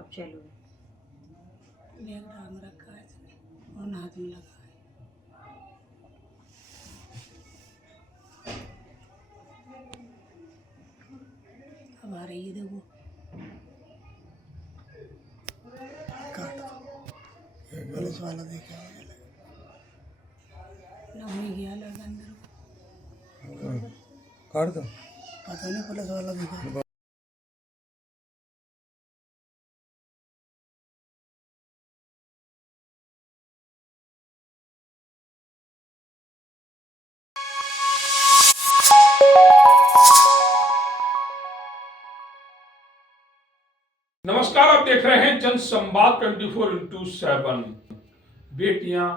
अब चलो। बैग टांग रखा है और हाथ में लगा है। अब आ रही है देखो। पुलिस वाला देखा नहीं गया लगा अंदर को। काट दो, पता नहीं पुलिस वाला देखा। नमस्कार, आप देख रहे हैं जन संवाद 24x7। बेटियां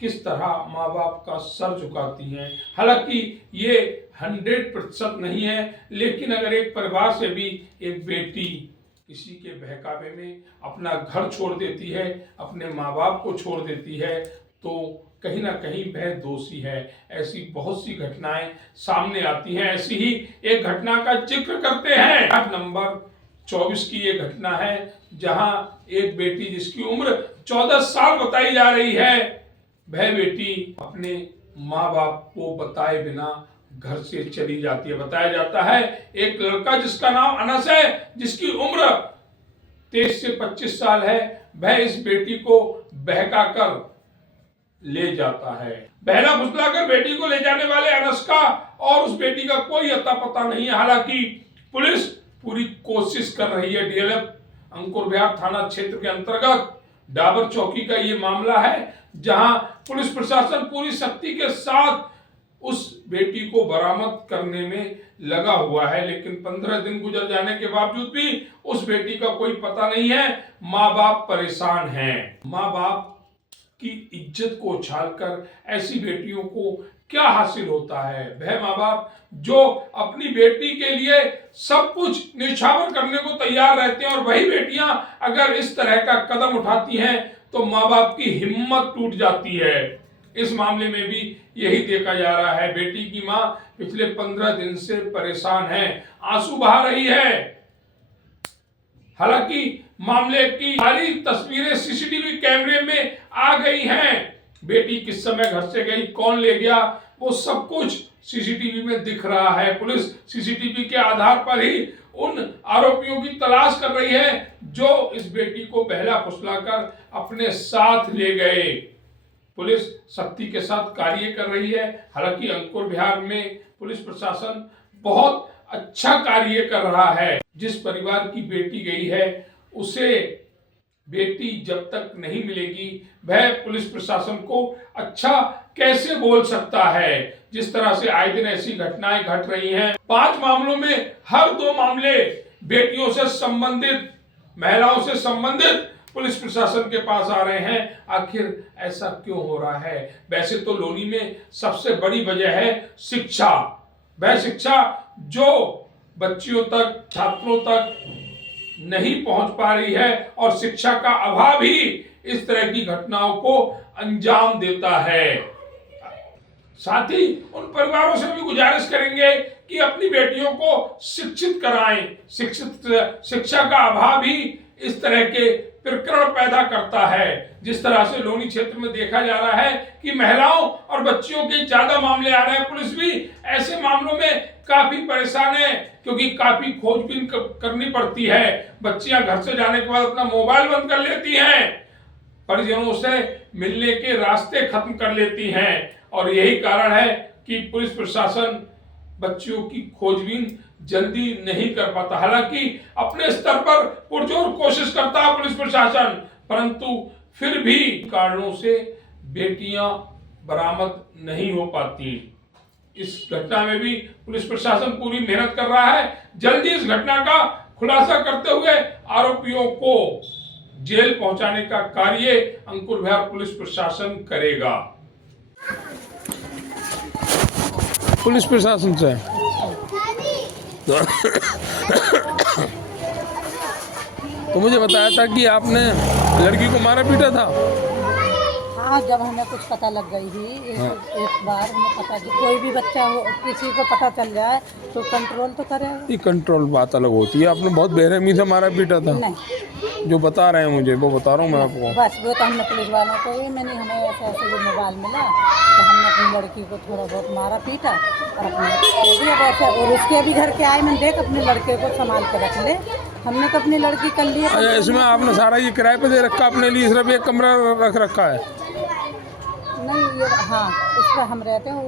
किस तरह माँ बाप का सर झुकाती हैं। हालांकि ये 100% नहीं है, लेकिन अगर एक परिवार से भी एक बेटी किसी के बहकावे में अपना घर छोड़ देती है, अपने माँ बाप को छोड़ देती है, तो कहीं ना कहीं वह दोषी है। ऐसी बहुत सी घटनाएं सामने आती हैं। ऐसी ही एक घटना का जिक्र करते हैं। वार्ड नंबर 24 की ये घटना है, जहां एक बेटी जिसकी उम्र 14 साल बताई जा रही है, वह बेटी अपने माँ बाप को बताए बिना घर से चली जाती है। बताया जाता है एक लड़का जिसका नाम अनस है, जिसकी उम्र 23 से 25 साल है, वह इस बेटी को बहकाकर ले जाता है। बहला फुसलाकर बेटी को ले जाने वाले अनस का और उस बेटी का कोई अता पता नहीं है। हालांकि पुलिस पूरी कोशिश कर रही है। डीएलएफ अंकुर विहार थाना क्षेत्र के अंतर्गत डाबर चौकी का ये मामला है, जहां पुलिस प्रशासन पूरी शक्ति के साथ उस बेटी को बरामद करने में लगा हुआ है। लेकिन 15 दिन गुजर जाने के बावजूद भी उस बेटी का कोई पता नहीं है। माँ बाप परेशान हैं। माँ बाप की इज्जत को उछालकर ऐसी बेटियों को क्या हासिल होता है। वह माँ बाप जो अपनी बेटी के लिए सब कुछ न्यौछावर करने को तैयार रहते हैं, और वही बेटियां अगर इस तरह का कदम उठाती हैं तो माँ बाप की हिम्मत टूट जाती है। इस मामले में भी यही देखा जा रहा है। बेटी की माँ पिछले 15 दिन से परेशान है, आंसू बहा रही है। हालांकि मामले की सारी तस्वीरें सीसीटीवी कैमरे में आ गई हैं। बेटी किस समय घर से गई, कौन ले गया, वो सब कुछ सीसीटीवी में दिख रहा है। पुलिस सीसीटीवी के आधार पर ही उन आरोपियों की तलाश कर रही है जो इस बेटी को बहला फुसलाकर अपने साथ ले गए। पुलिस सख्ती के साथ कार्य कर रही है। हालांकि अंकुर विहार में पुलिस प्रशासन बहुत अच्छा कार्य कर रहा है। जिस परिवार की बेटी गई है, उसे बेटी जब तक नहीं मिलेगी, वह पुलिस प्रशासन को अच्छा कैसे बोल सकता है। जिस तरह से आए दिन ऐसी घटनाएं घट रही हैं, 5 मामलों में हर 2 मामले बेटियों से संबंधित, महिलाओं से संबंधित पुलिस प्रशासन के पास आ रहे हैं। आखिर ऐसा क्यों हो रहा है। वैसे तो लोनी में सबसे बड़ी वजह है शिक्षा। वह शिक्षा जो बच्चियों तक, छात्रों तक नहीं पहुंच पा रही है, और शिक्षा का अभाव ही इस तरह की घटनाओं को अंजाम देता है। साथ ही उन परिवारों से भी गुजारिश करेंगे कि अपनी बेटियों को शिक्षित कराएं। शिक्षा का अभाव ही इस तरह के प्रकरण पैदा करता है। जिस तरह से लोनी क्षेत्र में देखा जा रहा है कि महिलाओं और बच्चियों के ज्यादा मामले आ रहे हैं। पुलिस भी ऐसे मामलों में काफी परेशान है, क्योंकि काफी खोजबीन करनी पड़ती है। बच्चियां घर से जाने के बाद अपना मोबाइल बंद कर लेती हैं, परिजनों से मिलने के रास्ते खत्म कर लेती हैं, और यही कारण है कि पुलिस प्रशासन बच्चियों की खोजबीन जल्दी नहीं कर पाता। हालांकि अपने स्तर पर पुरजोर कोशिश करता है पुलिस प्रशासन, परंतु फिर भी कारणों से बेटियां बरामद नहीं हो पाती। इस घटना में भी पुलिस प्रशासन पूरी मेहनत कर रहा है। जल्दी इस घटना का खुलासा करते हुए आरोपियों को जेल पहुंचाने का कार्य अंकुर विहार पुलिस प्रशासन करेगा। पुलिस प्रशासन से तो मुझे बताया था कि आपने लड़की को मारा पीटा था। हाँ, जब हमें कुछ पता लग गई थी एक बार हमें पता कि कोई भी बच्चा हो किसी को पता चल जाए तो कंट्रोल तो करेगा। ये कंट्रोल बात अलग होती है, आपने बहुत बेरहमी से मारा पीटा था। नहीं, जो बता रहे हैं मुझे वो बता रहा हूँ मैं आपको। बस वो तो हमने पुलिस वालों को ही मैंने हमें ऐसे जो मोबाइल मिला तो हमने अपनी लड़की को थोड़ा बहुत मारा पीटा और अपने दिया वैसे। और उसके भी घर के आए, मैंने देख अपने लड़के को संभाल के रख ले, हमने तो अपनी लड़की कर ली। अच्छा, इसमें आपने सारा ये किराए पे दे रखा अपने लिए, सिर्फ एक कमरा रख रखा है? नहीं, ये हाँ, उस पर हम रहते हैं,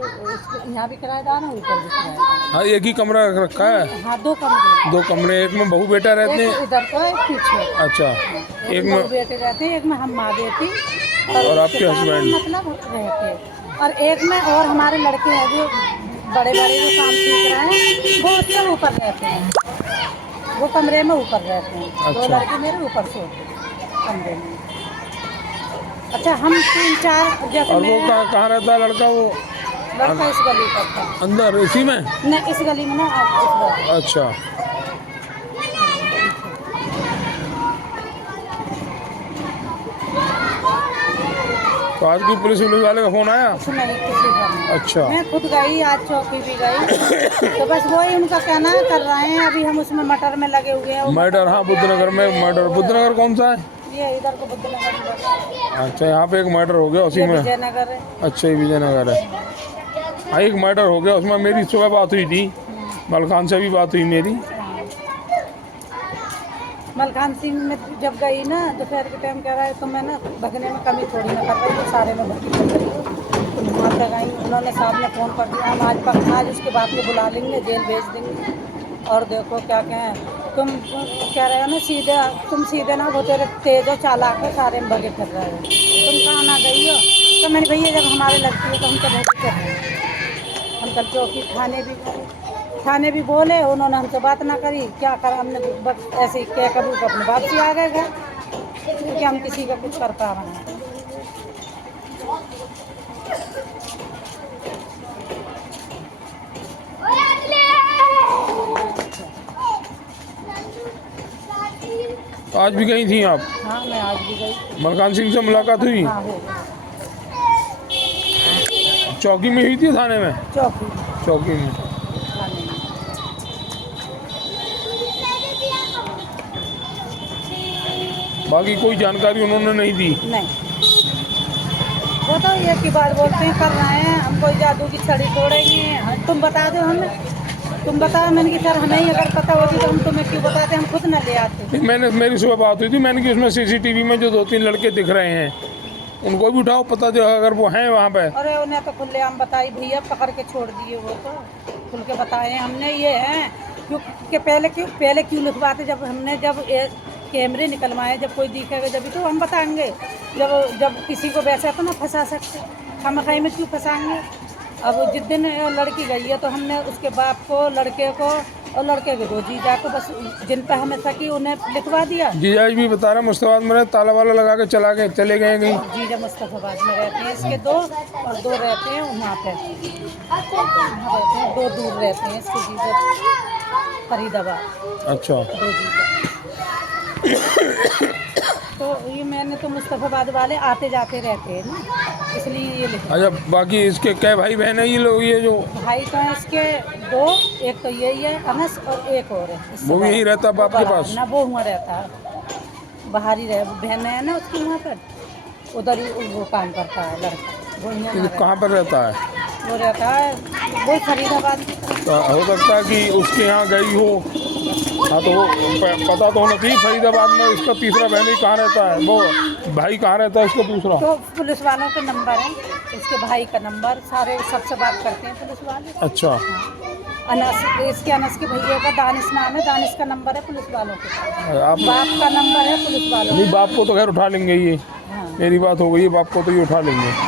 यहाँ भी किराएदार है, ऊपर भी किराएदार। हाँ, एक ही कमरा रख रखा है? हाँ, 2 कमरे। 2 कमरे, एक में बहू बेटा रहते हैं? एक इधर को एक पीछे। अच्छा, एक में बेटे रहते हैं, एक में हम माँ बेटी और आपके हस्बैंड मतलब रहते, और एक में और हमारे लड़के हैं जो बड़े बड़े जो काम सीख रहे हैं वो उससे ऊपर रहते हैं, वो कमरे में ऊपर रहते हैं। अच्छा। 2 लड़के मेरे ऊपर सोते कमरे में। अच्छा, हम 3-4 जैसे। और वो कहाँ रहता है लड़का? वो लड़का इस गली पर था। अंदर इसी में? नहीं, इस गली में ना, इस गली। अच्छा, तो आज की पुलिस वाले का फोन आया? उसमें किसी का नहीं। अच्छा, मैं खुद गई, आज चौकी भी गई तो बस वही उनका कहना कर रहे हैं। अभी हम उसमें मटर में लगे हुए हैं। मर्डर? हाँ, बुद्धनगर में मर्डर। बुद्धनगर कौन सा है? ये इधर को बुद्धनगर में। अच्छा, यहाँ पे एक मर्डर हो गया उसी ये में? विजयनगर है। अच्छा, ये विजयनगर है। हाँ, एक मर्डर हो गया उसमें मेरी सुबह बात हुई थी, मलखान से भी बात हुई मेरी। मलखान सिंह में जब गई ना दोपहर के टाइम कह रहा है तो मैं ना भगने में कमी थोड़ी ना कर रही हूँ, सारे में भर्ती कर रही हूँ। वहाँ पे गई, उन्होंने साहब ने फ़ोन कर दिया, हम आज उसके बाद को बुला लेंगे, जेल भेज देंगे। और देखो क्या कहें, तुम कह रहे हो ना सीधे, तुम सीधे ना वो तेरे तेज हो चालाक हो, सारे में भगे फिर रहे हो, तुम कहाँ ना गई हो? तो मैंने भैया जब हमारे लड़की है तो हम तो भगे कर रहे हैं। हम कल चौकी थाने भी बोले, उन्होंने हमसे बात ना करी। क्या करा हमने, बस ऐसे ही क्या करूँ तो अपने बाप से आ गए घर, क्योंकि हम किसी का कुछ कर पा रहे हैं। आज भी गई थी आप? हाँ, मैं आज भी गई। मलखान सिंह से मुलाकात हुई? हाँ, हो गई। चौकी में हुई थी, थाने में? चौकी में। बाकी कोई जानकारी उन्होंने नहीं दी? नहीं, वो तो एक ही बात बोलते हैं, कर रहे हैं, हम कोई जादू की छड़ी तोड़ेंगे, तुम बता दो हमें, तुम बताओ। मैंने कि सर हमें ही अगर पता होती तो हम तुम्हें क्यों बताते, हम खुद न ले आते। मेरी सुबह बात हुई थी, मैंने कि उसमें सीसीटीवी में जो 2-3 लड़के दिख रहे हैं उनको भी उठाओ, पता जो अगर वो हैं वहाँ पे। अरे उन्हें तो खुलेआम बताई भैया, पकड़ के छोड़ दिए, वो तो खुल के बताए हमने ये हैं। क्योंकि पहले क्यों लिखवाते, जब कैमरे निकलवाए, जब कोई दिखेगा जब तो हम बताएंगे। जब किसी को वैसे तो ना फंसा सकते, हम खाई में क्यों फंसाएंगे। अब जिस दिन लड़की गई है तो हमने उसके बाप को, लड़के को और लड़के के 2 जीजा को, बस जिन पर हमें सकी उन्हें लिखवा दिया। जीजा भी बता रहे मुस्तफाबाद में ताला वाला लगा के चले गए कहीं? जीजा मुस्तफाबाद में रहते हैं, इसके 2 और 2 रहते हैं वहाँ पे, वहाँ रहते हैं, 2 दूर रहते हैं इसके जीजा, फरीदाबाद। अच्छा, 2 जीजा। तो ये मैंने तो मुस्तफाबाद वाले आते जाते रहते हैं ना, इसलिए ये लिखा। अच्छा, बाकी इसके क्या भाई बहन है ये लोग? ये जो भाई तो हैं इसके 2, एक तो यही है अनस और एक और है। वो भी यहीं रहता है बाप के पास? ना, वो वहाँ रहता है, बाहर ही रहे, बहन है ना उसकी वहाँ पर, उधर ही वो काम करता है लड़का। वो यहाँ कहाँ पर रहता है? वो रहता है वो फरीदाबाद। तो हो सकता है कि उसके यहाँ गई हो। हाँ, तो वो पता तो होना चाहिए फरीदाबाद में इसका तीसरा बहन ही कहाँ रहता है, वो भाई कहाँ रहता है इसका दूसरा? तो पुलिस वालों के नंबर है, उसके भाई का नंबर, सारे सबसे बात करते हैं पुलिस वाले। अच्छा, अनस, इसके अनस के भैया का दानिश नाम है, दानिश का नंबर है पुलिस वालों के, आप बाप का नंबर है पुलिस वालों नहीं, बाप को तो खैर उठा लेंगे ये, हाँ। मेरी बात हो गई है, बाप को तो ये उठा लेंगे।